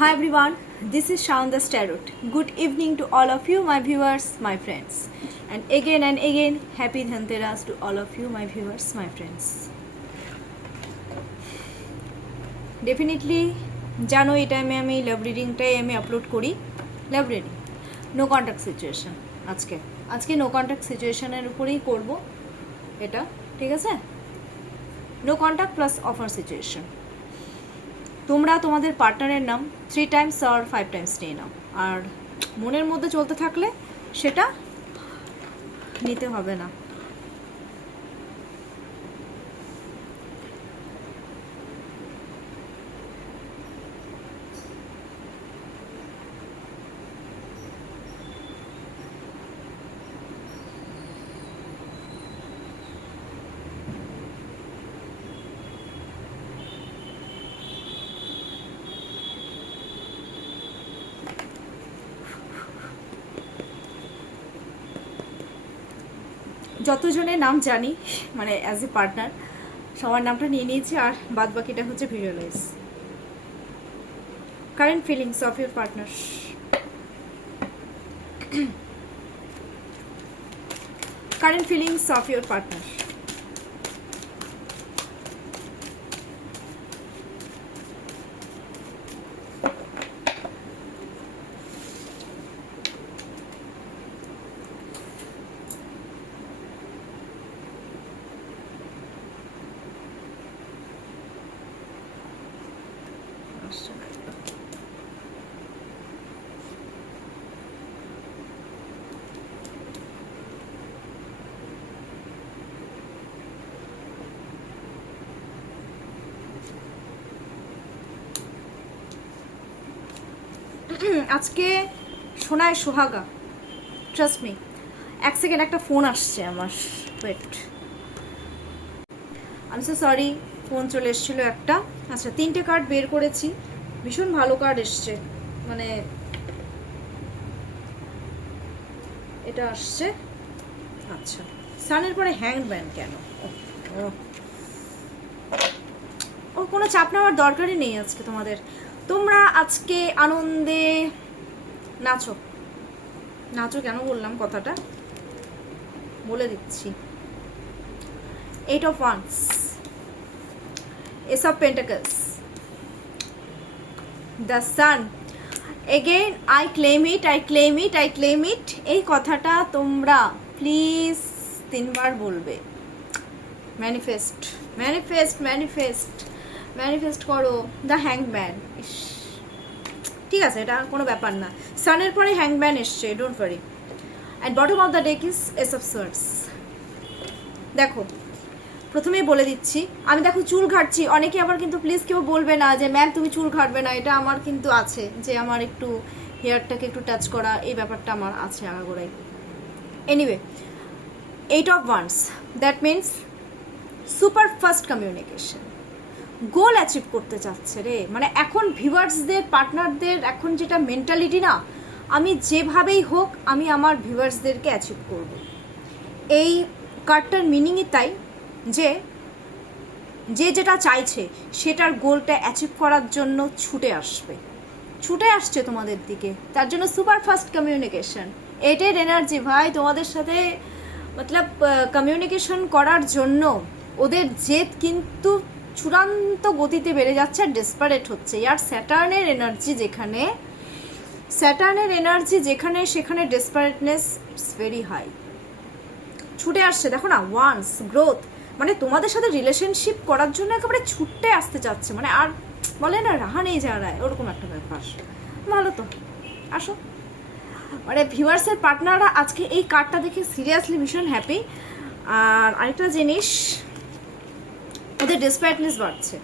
Hi everyone, this is Shaun the Starot. Good evening to all of you, my viewers, my friends. And again, happy Dhanteras to all of you, my viewers, my friends. Definitely, জানো এই টাইমে আমি লাভ রিডিংটাই আমি upload করি। Love reading no contact situation. আজকে no contact সিচুয়েশনের উপরেই করব এটা, ঠিক আছে? No contact plus offer situation. তোমরা তোমাদের পার্টনারের নাম 3 টাইমস আর 5 টাইমস নিয়ে নাও, আর মনের মধ্যে চলতে থাকলে সেটা নিতে হবে না। যতজনের নাম জানি মানে অ্যাজ এ পার্টনার সবার নামটা নিয়ে নিয়েছি, আর বাদ বাকিটা হচ্ছে visualize. Current feelings of your partner. Current feelings of your partner. আজকে সোনায় সোহাগা, ট্রাস্ট মি। এক সেকেন্ড, একটা ফোন আসছে আমার। ওয়েট, আমি সো সরি, ফোন চলে এসেছিলো একটা। আচ্ছা, 3টে কার্ড বের করেছি, ভীষণ ভালো কার্ড এসছে। মানে এটা আসছে। আচ্ছা, সানের পরে হ্যাংম্যান কেন? ও কোনো চাপ নেওয়ার দরকারই নেই আজকে তোমাদের। তোমরা আজকে আনন্দে নাচো। নাচো কেন বললাম কথাটা বলে দিচ্ছি। 8 of Wands, Ace of Pentacles, the Sun. Again, I claim it. এই কথাটা তোমরা প্লিজ 3 বার বলবে। ম্যানিফেস্ট করো। দ্য হ্যাংম্যান, ঠিক আছে, এটা কোনো ব্যাপার না। সানের পরে হ্যাংম্যান এসছে, don't worry. And bottom of the deck is S of swords. দেখো, প্রথমেই বলে দিচ্ছি, আমি দেখো চুল ঘাটছি। অনেকে আবার কিন্তু প্লিজ কেউ বলবে না যে ম্যাম তুমি চুল ঘাটবে না। এটা আমার কিন্তু আছে, যে আমার একটু হেয়ারটাকে একটু টাচ করা, এই ব্যাপারটা আমার আছে আগাগোড়াই। Anyway, 8 of Wands, that means super fast communication. Goal achieve করতে চাচ্ছে রে। মানে এখন ভিউয়ার্সদের, পার্টনারদের এখন যেটা মেন্টালিটি না, আমি যেভাবেই হোক আমি আমার ভিউয়ার্সদেরকে অ্যাচিভ করব। এই কার্ডটার মিনিংই তাই, যে যেটা চাইছে সেটার গোলটা অ্যাচিভ করার জন্য ছুটে আসছে তোমাদের দিকে। তার জন্য সুপার ফাস্ট কমিউনিকেশন, এটার এনার্জি ভাই তোমাদের সাথে। মতলব কমিউনিকেশন করার জন্য ওদের জেদ কিন্তু চূড়ান্ত গতিতে বেড়ে যাচ্ছে, আর ডেসপারেট হচ্ছে। আর স্যাটার্নের এনার্জি যেখানে সেখানে ডেসপারেটনেস ইটস ভেরি হাই। ছুটে আসছে, দেখো না, ওয়ান্স গ্রোথ, মানে তোমাদের সাথে রিলেশনশিপ করার জন্য একেবারে ছুটে আসতে চাচ্ছে। মানে আর বলে না রাহা নেই যা রায়, ওরকম একটা ব্যাপার। ভালো তো, আসো। মানে ভিউয়ার্সের পার্টনাররা আজকে এই কার্ডটা দেখে সিরিয়াসলি ভীষণ হ্যাপি। আর আরেকটা জিনিস, ওদের ডেসপারেটনেস বাড়ছে,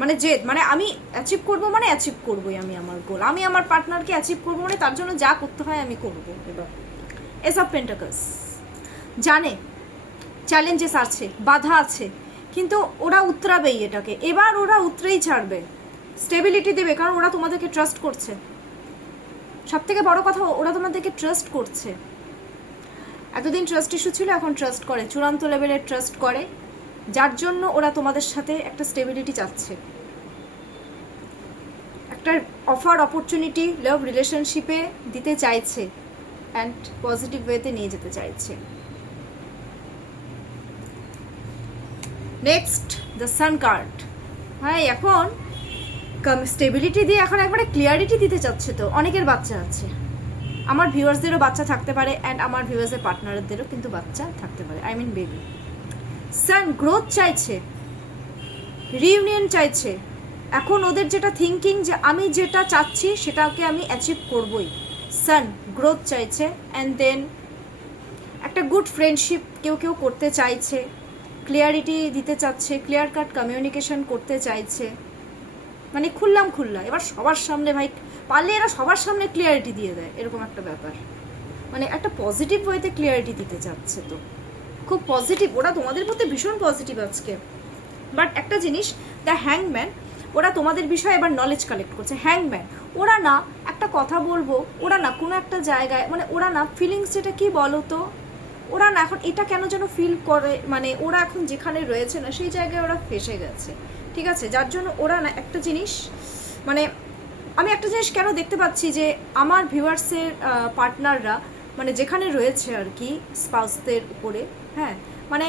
মানে জেদ, মানে আমি অ্যাচিভ করবো, মানে অ্যাচিভ করবোই আমি আমার গোল। আমি আমার পার্টনারকে অ্যাচিভ করবো, মানে তার জন্য যা করতে হয় আমি করবো। এবার এস অফ পেন্টাকলস, জানে চ্যালেঞ্জেস আছে, বাধা আছে, কিন্তু ওরা উতরাবেই এটাকে। এবার ওরা উতরেই ছাড়বে, স্টেবিলিটি দেবে, কারণ ওরা তোমাদেরকে ট্রাস্ট করছে। সব থেকে বড় কথা, ওরা তোমাদেরকে ট্রাস্ট করছে। এতদিন ট্রাস্ট ইস্যু ছিল, এখন ট্রাস্ট করে, চূড়ান্ত লেভেলের ট্রাস্ট করে, যার জন্য ওরা তোমাদের সাথে একটা স্টেবিলিটি চাচ্ছে। একটা অফার অপরচুনিটি লাভ রিলেশনশিপে দিতে চাইছে অ্যান্ড পজিটিভ ওয়েতে নিয়ে যেতে চাইছে। Next the sun card. হ্যাঁ, এখন স্টেবিলিটি দিয়ে এখন একবারে ক্লিয়ারিটি দিতে চাচ্ছে। তো অনেকের বাচ্চা আছে, আমার ভিউয়ার্সদেরও বাচ্চা থাকতে পারে অ্যান্ড আমার ভিউয়ার্সের পার্টনারদেরও কিন্তু বাচ্চা থাকতে পারে, I mean baby. Son growth চাইছে, রিইউনিয়ন চাইছে। এখন ওদের যেটা থিঙ্কিং যে আমি যেটা চাচ্ছি সেটাকে আমি অ্যাচিভ করবই। সান গ্রোথ চাইছে অ্যান্ড দেন একটা গুড ফ্রেন্ডশিপ কেউ কেউ করতে চাইছে, ক্লিয়ারিটি দিতে চাচ্ছে, ক্লিয়ার কাট কমিউনিকেশন করতে চাইছে, মানে খুল্লা এবার সবার সামনে, ভাই পারলে এরা সবার সামনে ক্লিয়ারিটি দিয়ে দেয়, এরকম একটা ব্যাপার। মানে একটা পজিটিভ ওয়েতে ক্লিয়ারিটি দিতে চাচ্ছে। তো খুব পজিটিভ, ওরা তোমাদের মধ্যে ভীষণ পজিটিভ আজকে। বাট একটা জিনিস, দ্য হ্যাংম্যান, ওরা তোমাদের বিষয়ে এবার নলেজ কালেক্ট করছে। হ্যাংম্যান, ওরা না একটা কথা বলবো, ওরা না কোনো একটা জায়গায়, মানে ওরা না ফিলিংস, যেটা কি বলো তো, ওরা না এখন এটা কেন যেন ফিল করে, মানে ওরা এখন যেখানে রয়েছে না সেই জায়গায় ওরা ফেসে গেছে, ঠিক আছে? যার জন্য ওরা না একটা জিনিস, মানে আমি একটা জিনিস কেন দেখতে পাচ্ছি যে আমার ভিউয়ার্সের পার্টনাররা মানে যেখানে রয়েছে আর কি স্পাউসদের উপরে, হ্যাঁ, মানে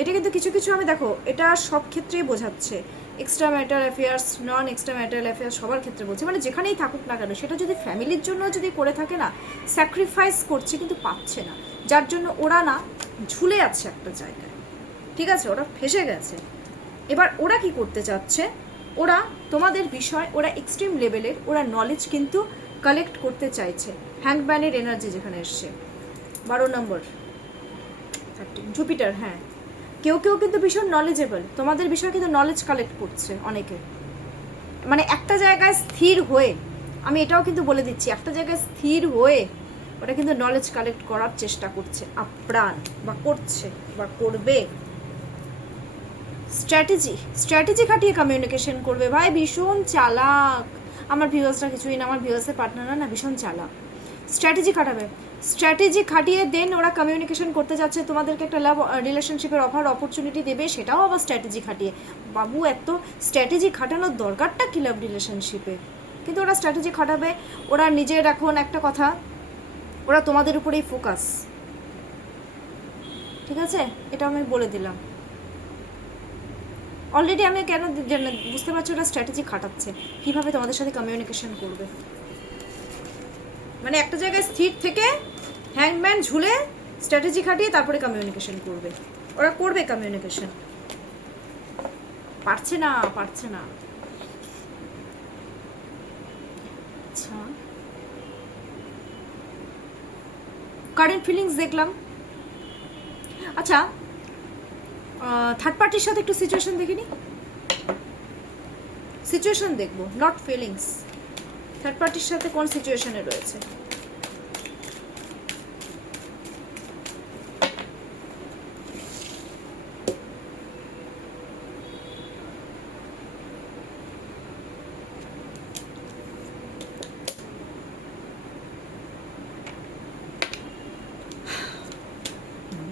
এটা কিন্তু কিছু কিছু আমি দেখো এটা সব ক্ষেত্রেই বোঝাচ্ছে, এক্সট্রা ম্যারিটাল অ্যাফেয়ার্স, নন এক্সট্রা ম্যারিটাল অ্যাফেয়ার্স, সবার ক্ষেত্রে বলছে। মানে যেখানেই থাকুক না কেন, সেটা যদি ফ্যামিলির জন্য যদি করে থাকে না, স্যাক্রিফাইস করছে কিন্তু পাচ্ছে না, যার জন্য ওরা না ঝুলে আছে একটা জায়গায়, ঠিক আছে? ওরা ফেসে গেছে। এবার ওরা কি করতে চাচ্ছে, ওরা তোমাদের বিষয় ওরা এক্সট্রিম লেভেলের ওরা নলেজ কিন্তু কালেক্ট করতে চাইছে। হ্যাংম্যানের এনার্জি যেখানে এসছে 12 নম্বর 13 জুপিটার। হ্যাঁ, কেউ কেউ কিন্তু ভীষণ নলেজেবল, তোমাদের বিষয়ে কিন্তু নলেজ কালেক্ট করছে অনেকে। মানে একটা জায়গায় স্থির হয়ে, আমি এটাও কিন্তু বলে দিচ্ছি, একটা জায়গায় স্থির হয়ে ওরা কিন্তু নলেজ কালেক্ট করার চেষ্টা করছে আপ্রাণ, বা করছে বা করবে। স্ট্র্যাটেজি খাটিয়ে কমিউনিকেশন করবে। ভাই ভীষণ চালাক আমার ভিউয়ার্সরা, কিছুই না, আমার ভিউয়ার্সের পার্টনাররা না ভীষণ চালাক। স্ট্র্যাটেজি খাটিয়ে দেন ওরা কমিউনিকেশন করতে যাচ্ছে, তোমাদেরকে একটা লাভ রিলেশনশিপের অফার অপরচুনিটি দেবে, সেটাও আবার স্ট্র্যাটেজি খাটিয়ে। বাবু, এত স্ট্র্যাটেজি খাটানোর দরকারটা কি লাভ রিলেশনশিপে? কিন্তু ওরা স্ট্র্যাটেজি খাটাবে। ওরা নিজের এখন একটা কথা, ওরা তোমাদের উপরেই ফোকাস, ঠিক আছে? এটা আমি বলে দিলাম অলরেডি। আমি কেন বুঝতে পারছি ওরা স্ট্র্যাটেজি খাটাচ্ছে কীভাবে তোমাদের সাথে কমিউনিকেশন করবে। মানে একটা জায়গায় স্থির থেকে হ্যাংম্যান ঝুলে স্ট্র্যাটেজি খাটিয়ে তারপরে কমিউনিকেশন করবে। ওরা করবে কমিউনিকেশন, পারছে না। আচ্ছা, কারেন্ট ফিলিংস দেখলাম। আচ্ছা, থার্ড পার্টির সাথে একটু সিচুয়েশন দেখিনি, সিচুয়েশন দেখবো, নট ফিলিংস। থার্ড পার্টির সাথে কোন সিচুয়েশনে রয়েছে?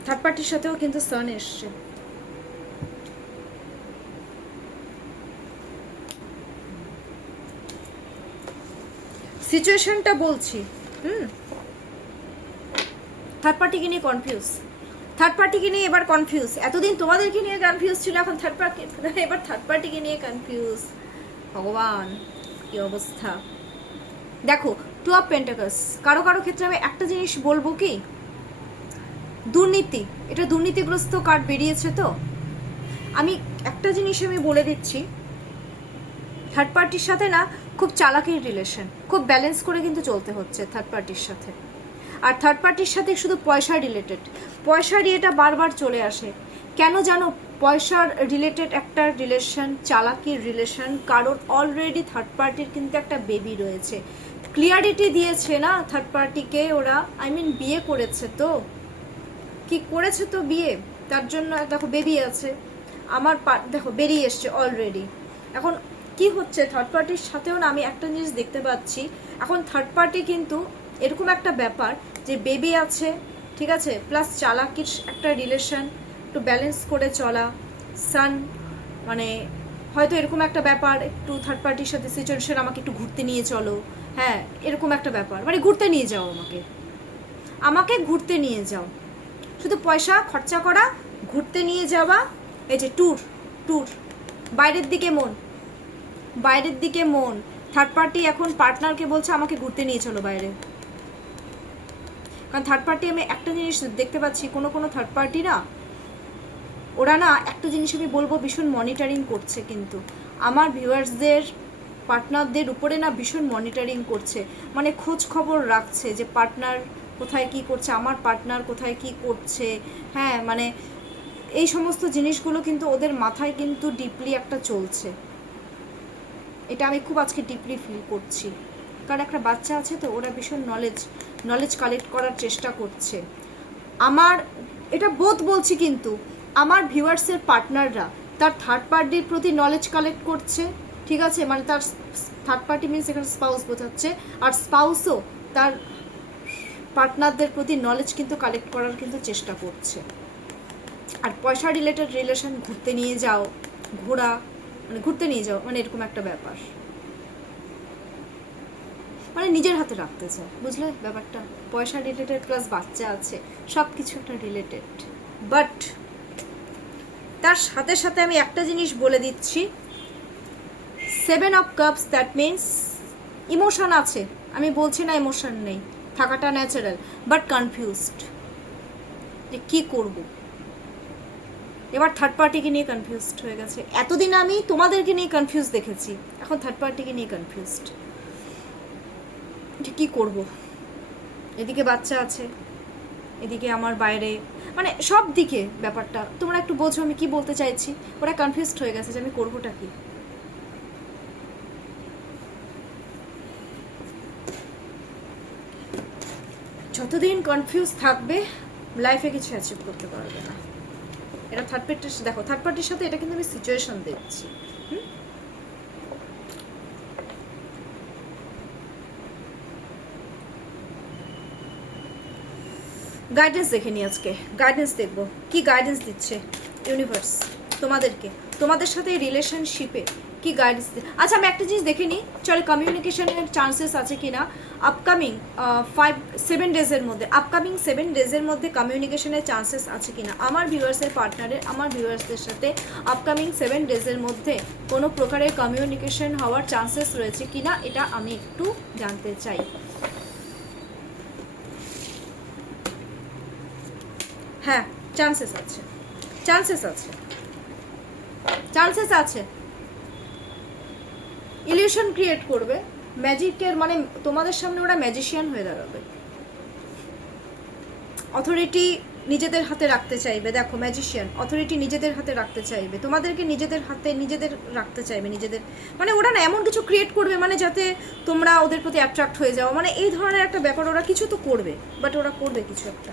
থার্ড পার্টির সাথেও কিন্তু সান এসছে। সিচুয়েশনটা বলছি। থার্ড পার্টিকে নিয়ে এবার কনফিউজ। এতদিন তোমাদেরকে নিয়ে কনফিউজ ছিল, এখন এবার থার্ড পার্টিকে নিয়ে কনফিউজ। ভগবান, কি অবস্থা! দেখো, 2 অফ পেন্টাকলস, কারো ক্ষেত্রে আমি একটা জিনিস বলবো কি, দুর্নীতি, এটা দুর্নীতিগ্রস্ত কার্ড বেরিয়েছে। তো আমি একটা জিনিস আমি বলে দিচ্ছি, থার্ড পার্টির সাথে না খুব চালাকির রিলেশন, খুব ব্যালেন্স করে কিন্তু চলতে হচ্ছে থার্ড পার্টির সাথে। আর থার্ড পার্টির সাথে শুধু পয়সা রিলেটেড, পয়সার ইয়েটা বারবার চলে আসে কেন জানো? পয়সার রিলেটেড একটা রিলেশন, চালাকির রিলেশন, কারণ অলরেডি থার্ড পার্টির কিন্তু একটা বেবি রয়েছে। ক্লিয়ারিটি দিয়েছে না থার্ড পার্টিকে ওরা, আই মিন বিয়ে করেছে, তো কি করেছে তো বিয়ে, তার জন্য দেখো বেবি আছে। আমার দেখো বেরিয়ে এসছে অলরেডি। এখন কি হচ্ছে থার্ড পার্টির সাথেও না আমি একটা জিনিস দেখতে পাচ্ছি, এখন থার্ড পার্টি কিন্তু এরকম একটা ব্যাপার যে বেবি আছে, ঠিক আছে, প্লাস চালাকির একটা রিলেশন, একটু ব্যালেন্স করে চলা। সান মানে হয়তো এরকম একটা ব্যাপার, একটু থার্ড পার্টির সাথে সিচুয়েশন, আমাকে একটু ঘুরতে নিয়ে চলো, হ্যাঁ এরকম একটা ব্যাপার, মানে ঘুরতে নিয়ে যাও, আমাকে ঘুরতে নিয়ে যাও, শুধু পয়সা খরচা করা, ঘুরতে নিয়ে যাওয়া, এই যে ট্যুর ট্যুর, বাইরের দিকে মন, বাইরের দিকে মন। থার্ড পার্টি এখন পার্টনারকে বলছে আমাকে ঘুরতে নিয়ে চলো বাইরে। কারণ থার্ড পার্টি আমি একটা জিনিস দেখতে পাচ্ছি, কোনো কোনো থার্ড পার্টি না, ওরা না একটা জিনিস আমি বলবো ভীষণ মনিটরিং করছে, কিন্তু আমার ভিউয়ার্সদের পার্টনারদের উপরে না ভীষণ মনিটরিং করছে, মানে খোঁজ খবর রাখছে যে পার্টনার কোথায় কি করছে, আমার পার্টনার কোথায় কি করছে, হ্যাঁ মানে এই সমস্ত জিনিসগুলো কিন্তু ওদের মাথায় কিন্তু ডিপলি একটা চলছে। এটা আমি খুব আজকে ডিপলি ফিল করছি, কারণ একটা বাচ্চা আছে তো, ওরা ভীষণ নলেজ কালেক্ট করার চেষ্টা করছে। আমার এটা বোধ বলছি, কিন্তু আমার ভিউয়ার্সের পার্টনাররা তার থার্ড পার্টির প্রতি নলেজ কালেক্ট করছে, ঠিক আছে, মানে তার থার্ড পার্টি মিনস এখানে স্পাউস বোঝাচ্ছে, আর স্পাউসও তার পার্টনারদের প্রতি নলেজ কিন্তু কালেক্ট করার কিন্তু চেষ্টা করছে। আর পয়সা রিলেটেড রিলেশন, ঘুরতে নিয়ে যাও, ঘোরা মানে ঘুরতে নিয়ে যাও, মানে এরকম একটা ব্যাপার, মানে নিজের হাতে রাখতে চায়, বুঝলে ব্যাপারটা, পয়সা রিলেটেড প্লাস বাচ্চা আছে, সব কিছু একটা রিলেটেড। বাট তার সাথে সাথে আমি একটা জিনিস বলে দিচ্ছি, 7 of cups, that means emotion আছে, আমি বলছি না ইমোশন নেই, থাকাটা ন্যাচারাল, বাট কনফিউজড যে কী করব। এবার থার্ড পার্টিকে নিয়ে কনফিউজড হয়ে গেছে, এতদিন আমি তোমাদেরকে নিয়ে কনফিউজ দেখেছি, এখন থার্ড পার্টিকে নিয়ে কনফিউজড যে কী করব। এদিকে বাচ্চা আছে, এদিকে আমার বাইরে, মানে সব দিকে ব্যাপারটা তোমরা একটু বোঝো আমি কি বলতে চাইছি। ওরা কনফিউজড হয়ে গেছে যে আমি করবোটা কি। যতদিন কনফিউজ থাকবে লাইফে কিছু অ্যাচিভ করতে পারবে না। এটা থার্ড পার্টির, দেখো থার্ড পার্টির সাথে এটা কিন্তু আমি সিচুয়েশন দেখছি। গাইডেন্স দেখে নি আজকে, গাইডেন্স দেখবো কি গাইডেন্স দিচ্ছে ইউনিভার্স তোমাদেরকে, তোমাদের সাথে এই রিলেশনশিপে কি গাইডেন্স। আচ্ছা আমি একটা জিনিস দেখে নিই, চলে কমিউনিকেশনের চান্সেস আছে কি না আপকামিং 7 ডেজের মধ্যে, আপকামিং 7 ডেজের মধ্যে কমিউনিকেশনের চান্সেস আছে কিনা আমার ভিউয়ার্সের পার্টনারের, আমার ভিউয়ার্সদের সাথে আপকামিং 7 ডেজের মধ্যে কোনো প্রকারের কমিউনিকেশন হওয়ার চান্সেস রয়েছে কিনা, এটা আমি একটু জানতে চাই। হ্যাঁ চান্সেস আছে, চান্সেস আছে, চান্সেস আছে। ইলিউশন ক্রিয়েট করবে, ম্যাজিকের মানে তোমাদের সামনে ওরা ম্যাজিশিয়ান হয়ে দাঁড়াবে, অথরিটি নিজেদের হাতে রাখতে চাইবে। দেখো ম্যাজিশিয়ান, অথরিটি নিজেদের হাতে রাখতে চাইবে, তোমাদেরকে নিজেদের হাতে নিজেদের রাখতে চাইবে, নিজেদের মানে ওরা না এমন কিছু ক্রিয়েট করবে মানে যাতে তোমরা ওদের প্রতি অ্যাট্রাক্ট হয়ে যাও, মানে এই ধরনের একটা ব্যাপার। ওরা কিছু তো করবে, বাট ওরা করবে কিছু একটা।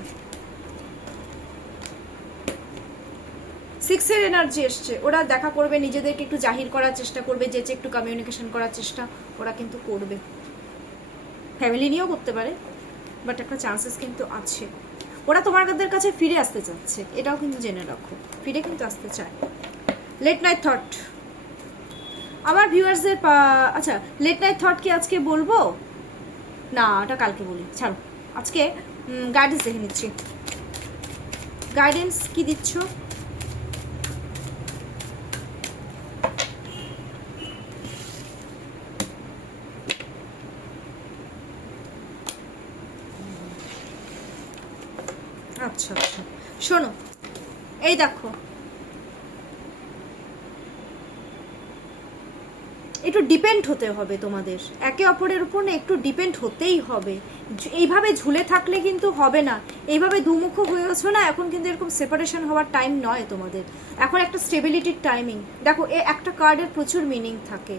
6 এনার্জি এসছে, ওরা দেখা করবে, নিজেদেরকে একটু জাহির করার চেষ্টা করবে, যে একটু কমিউনিকেশন করার চেষ্টা ওরা কিন্তু করবে, ফ্যামিলি নিয়েও করতে পারে, বাট একটা চান্সেস কিন্তু আছে। ওরা তোমাদের কাছে ফিরে আসতে চাচ্ছে, এটাও কিন্তু জেনে রাখো, ফিরে কিন্তু আসতে চায়। লেট নাইট থট আমার ভিউয়ার্সদের, আচ্ছা লেট নাইট থট কি আজকে বলবো না, ওটা কালকে বলি, ছাড়ো আজকে গাইডেন্স দেখে নিচ্ছি। গাইডেন্স কি দিচ্ছ? আচ্ছা আচ্ছা শোনো, এই দেখো একটু ডিপেন্ড হতে হবে তোমাদের একে অপরের উপর, না একটু ডিপেন্ড হতেই হবে। এইভাবে ঝুলে থাকলে কিন্তু হবে না, এইভাবে দুমুখ হয়ে গেছো না, এখন কিন্তু এরকম সেপারেশন হওয়ার টাইম নয় তোমাদের, এখন একটা স্টেবিলিটির টাইমিং। দেখো একটা কার্ডের প্রচুর মিনিং থাকে,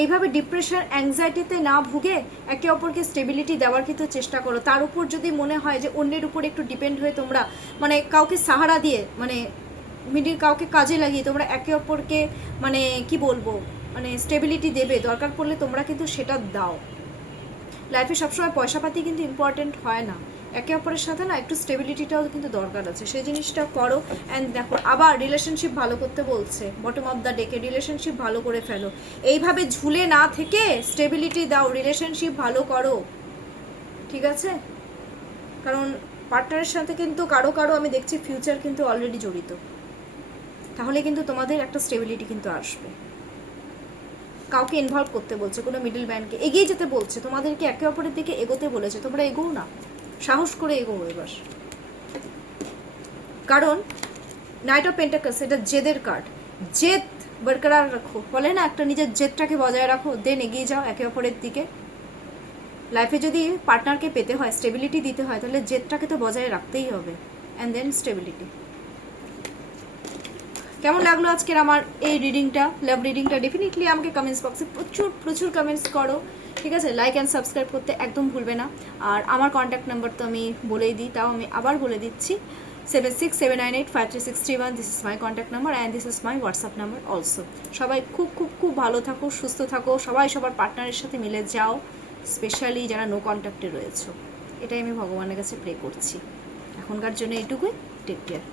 এইভাবে ডিপ্রেশন অ্যাংজাইটিতে না ভুগে একে অপরকে স্টেবিলিটি দেওয়ার কিন্তু চেষ্টা করো। তার উপর যদি মনে হয় যে অন্যের উপর একটু ডিপেন্ড হয়ে তোমরা মানে কাউকে সাহারা দিয়ে, মানে মিডিল কাউকে কাজে লাগিয়ে তোমরা একে অপরকে মানে কি বলবো মানে স্টেবিলিটি দেবে, দরকার পড়লে তোমরা কিন্তু সেটা দাও। লাইফে সবসময় পয়সাপাতি কিন্তু ইম্পর্টেন্ট হয় না, একে অপরের সাথে না একটু স্টেবিলিটিটাও কিন্তু দরকার আছে, সেই জিনিসটা করো। অ্যান্ড দেখো আবার রিলেশনশিপ ভালো করতে বলছে, বটম অফ দ্য ডেকে রিলেশনশিপ ভালো করে ফেলো, এইভাবে ঝুলে না থেকে স্টেবিলিটি দাও, রিলেশনশিপ ভালো করো, ঠিক আছে? কারণ পার্টনারের সাথে কিন্তু কারো কারো আমি দেখছি ফিউচার কিন্তু অলরেডি জড়িত, তাহলে কিন্তু তোমাদের একটা স্টেবিলিটি কিন্তু আসবে। কাউকে ইনভলভ করতে বলছে, কোনো মিডল ম্যানকে এগিয়ে যেতে বলছে, তোমাদেরকে একে অপরের দিকে এগোতে বলেছে, তোমরা এগোও না, সাহস করে এগোও এবার। কারণ নাইট অফ পেন্টাকলস এটা জেদের কার্ড, জেদ বরকরার রাখো, বলে না একটা নিজের জেদটাকে বজায় রাখো, দেন এগিয়ে যাও একে অপরের দিকে। লাইফে যদি পার্টনারকে পেতে হয়, স্টেবিলিটি দিতে হয়, তাহলে জেদটাকে তো বজায় রাখতেই হবে, অ্যান্ড দেন স্টেবিলিটি। কেমন লাগলো আজকের আমার এই রিডিংটা, লাভ রিডিংটা? ডেফিনেটলি আমাকে কমেন্টস বক্সে প্রচুর প্রচুর কমেন্টস করো, ঠিক আছে? লাইক অ্যান্ড সাবস্ক্রাইব করতে একদম ভুলবে না। আর আমার কন্ট্যাক্ট নাম্বার তো আমি বলেই দিই, তাও আমি আবার বলে দিচ্ছি, 7679853631। This is my contact number and this is my WhatsApp number also. সবাই খুব খুব খুব ভালো থাকো, সুস্থ থাকো, সবাই সবার পার্টনারের সাথে মিলে যাও, স্পেশালি যারা নো কন্ট্যাক্টে রয়েছে। এটাই আমি ভগবানের কাছে প্রে করছি এখনকার জন্য, এইটুকুই। Take care.